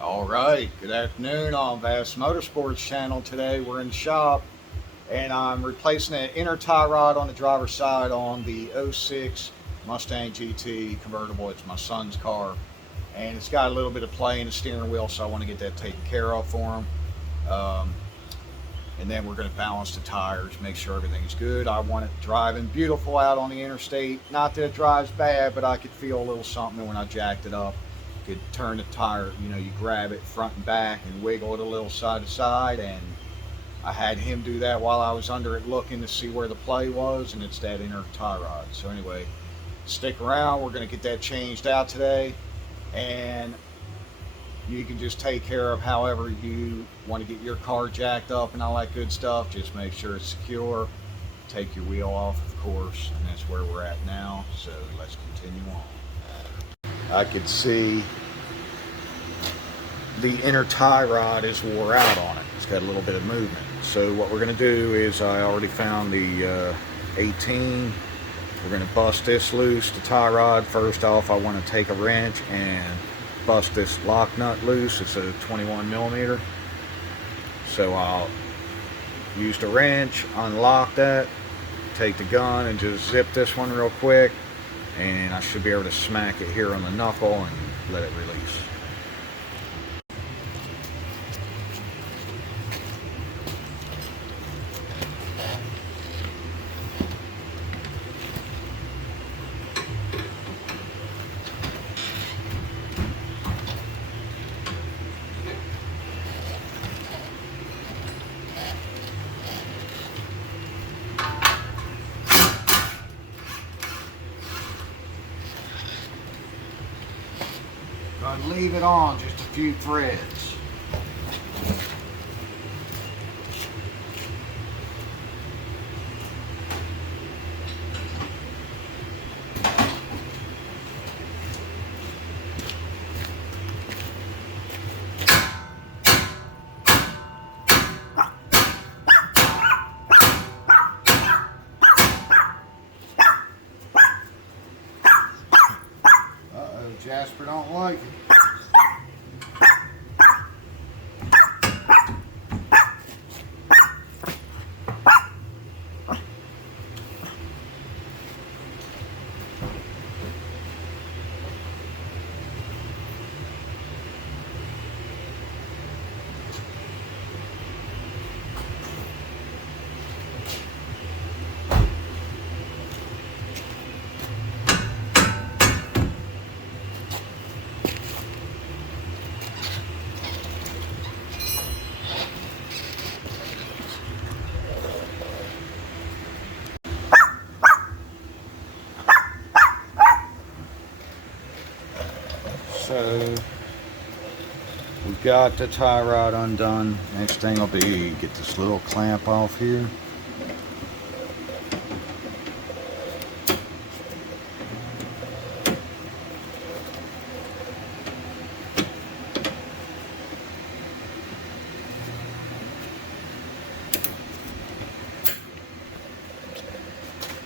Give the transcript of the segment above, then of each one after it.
All right, good afternoon on Vassmotorsports channel. Today we're in the shop and I'm replacing an inner tie rod on the driver's side on the '06 Mustang GT convertible. It's my son's car and it's got a little bit of play in the steering wheel, so I want to get that taken care of for him. And then we're going to balance the tires, make sure everything's good. I want it driving beautiful out on the interstate. Not that it drives bad, but I could feel a little something when I jacked it up. Could turn the tire, you grab it front and back and wiggle it a little side to side, and I had him do that while I was under it looking to see where the play was, and it's that inner tie rod. So anyway, stick around, we're going to get that changed out today, and you can just take care of however you want to get your car jacked up and all that good stuff. Just make sure it's secure. Take your wheel off, of course, and that's where we're at now. So let's continue on. I could see the inner tie rod is wore out on it. It's got a little bit of movement. So what we're going to do is, I already found the 18. We're going to bust this loose, the tie rod. First off, I want to take a wrench and bust this lock nut loose. It's a 21 millimeter. So I'll use the wrench, unlock that, take the gun and just zip this one real quick, and I should be able to smack it here on the knuckle and let it release. I'd leave it on just a few threads. Uh-oh, Jasper don't like it. So we've got the tie rod undone. Next thing will be get this little clamp off here.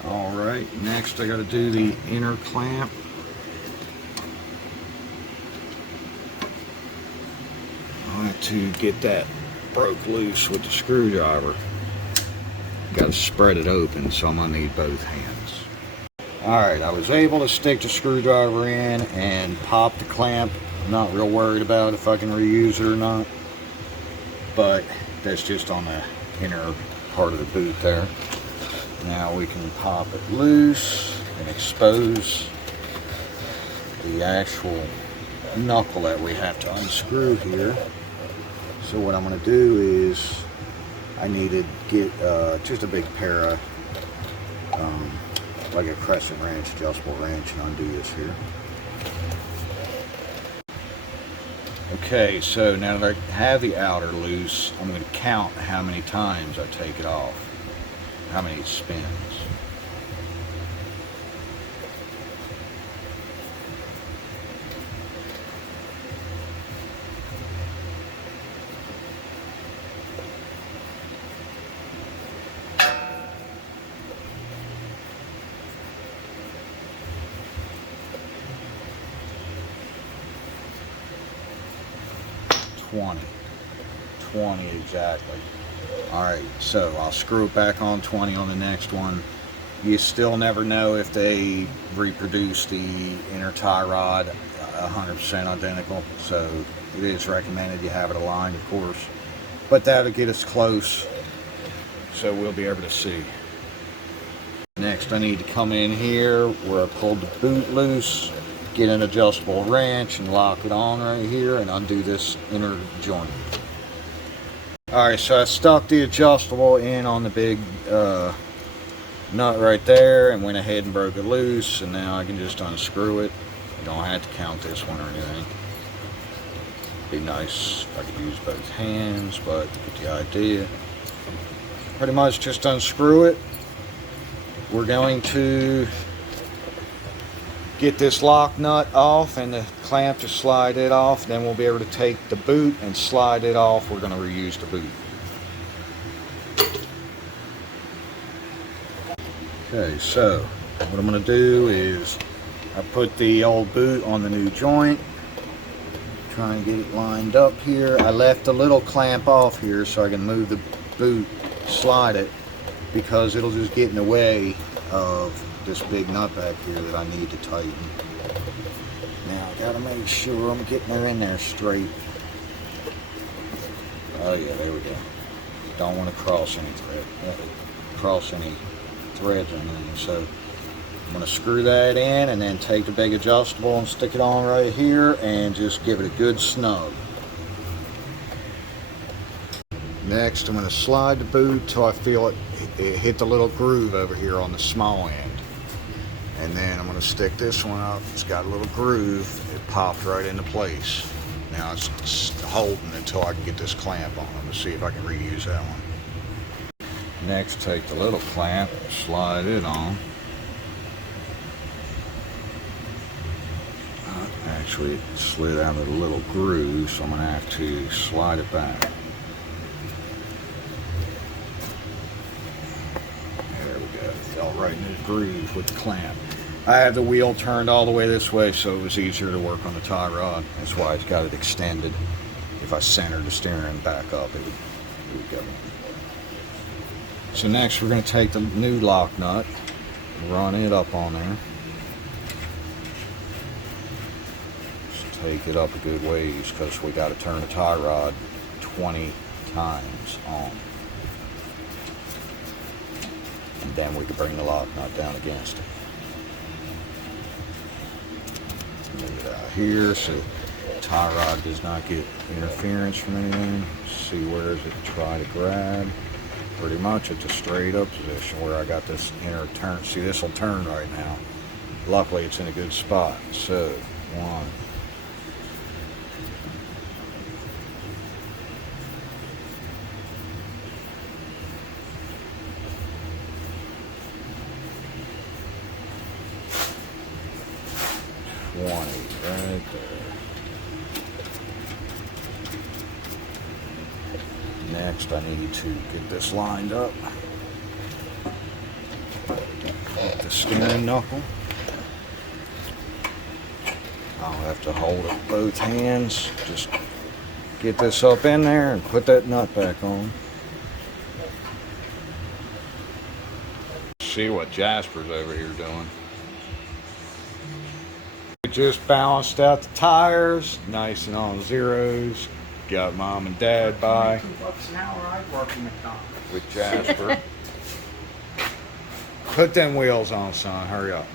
Alright, next I got to do the inner clamp. To get that broke loose with the screwdriver, got to spread it open, so I'm gonna need both hands. Alright, I was able to stick the screwdriver in and pop the clamp. I'm not real worried about if I can reuse it or not, but that's just on the inner part of the boot there. Now we can pop it loose and expose the actual knuckle that we have to unscrew here. So what I'm going to do is, I need to get just a big pair of like a crescent wrench, adjustable wrench, and undo this here. Okay, so now that I have the outer loose, I'm going to count how many times I take it off, how many spins. 20. 20 exactly. Alright, so I'll screw it back on 20 on the next one. You still never know if they reproduce the inner tie rod 100% identical, so it is recommended you have it aligned, of course, but that'll get us close, so we'll be able to see. Next, I need to come in here where I pulled the boot loose, get an adjustable wrench and lock it on right here and undo this inner joint. Alright, so I stuck the adjustable in on the big nut right there and went ahead and broke it loose, and now I can just unscrew it. You don't have to count this one or anything. Be nice if I could use both hands, but you get the idea. Pretty much just unscrew it. We're going to get this lock nut off and the clamp to slide it off. Then we'll be able to take the boot and slide it off. We're going to reuse the boot. Okay, so what I'm going to do is I put the old boot on the new joint. Try and get it lined up here. I left a little clamp off here so I can move the boot, slide it, because it'll just get in the way of this big nut back here that I need to tighten. Now I gotta make sure I'm getting her in there straight. Oh yeah, there we go. Don't want to cross any threads or anything. So I'm gonna screw that in and then take the big adjustable and stick it on right here and just give it a good snug. Next, I'm going to slide the boot till I feel it hit the little groove over here on the small end. And then I'm going to stick this one up. It's got a little groove. It popped right into place. Now it's holding until I can get this clamp on. I'm going to see if I can reuse that one. Next, take the little clamp, slide it on. Actually, it slid out of the little groove, so I'm going to have to slide it back. Right in the groove with the clamp. I have the wheel turned all the way this way, so it was easier to work on the tie rod. That's why it's got it extended. If I centered the steering back up, it would go. So next we're going to take the new lock nut, run it up on there. Just take it up a good ways because we got to turn the tie rod 20 times on. And then we can bring the lock nut down against it. Move it out here so the tie rod does not get interference from anything. See where does it try to grab. Pretty much at the straight up position where I got this inner turn. See, this will turn right now. Luckily it's in a good spot. So, 1. 20 right there. Next, I need to get this lined up. With the steering knuckle. I'll have to hold it with both hands. Just get this up in there and put that nut back on. See what Jasper's over here doing. Just balanced out the tires, nice and on zeros. Got mom and dad by. $2 an hour, I work in McDonald's. With Jasper. Put them wheels on, son. Hurry up.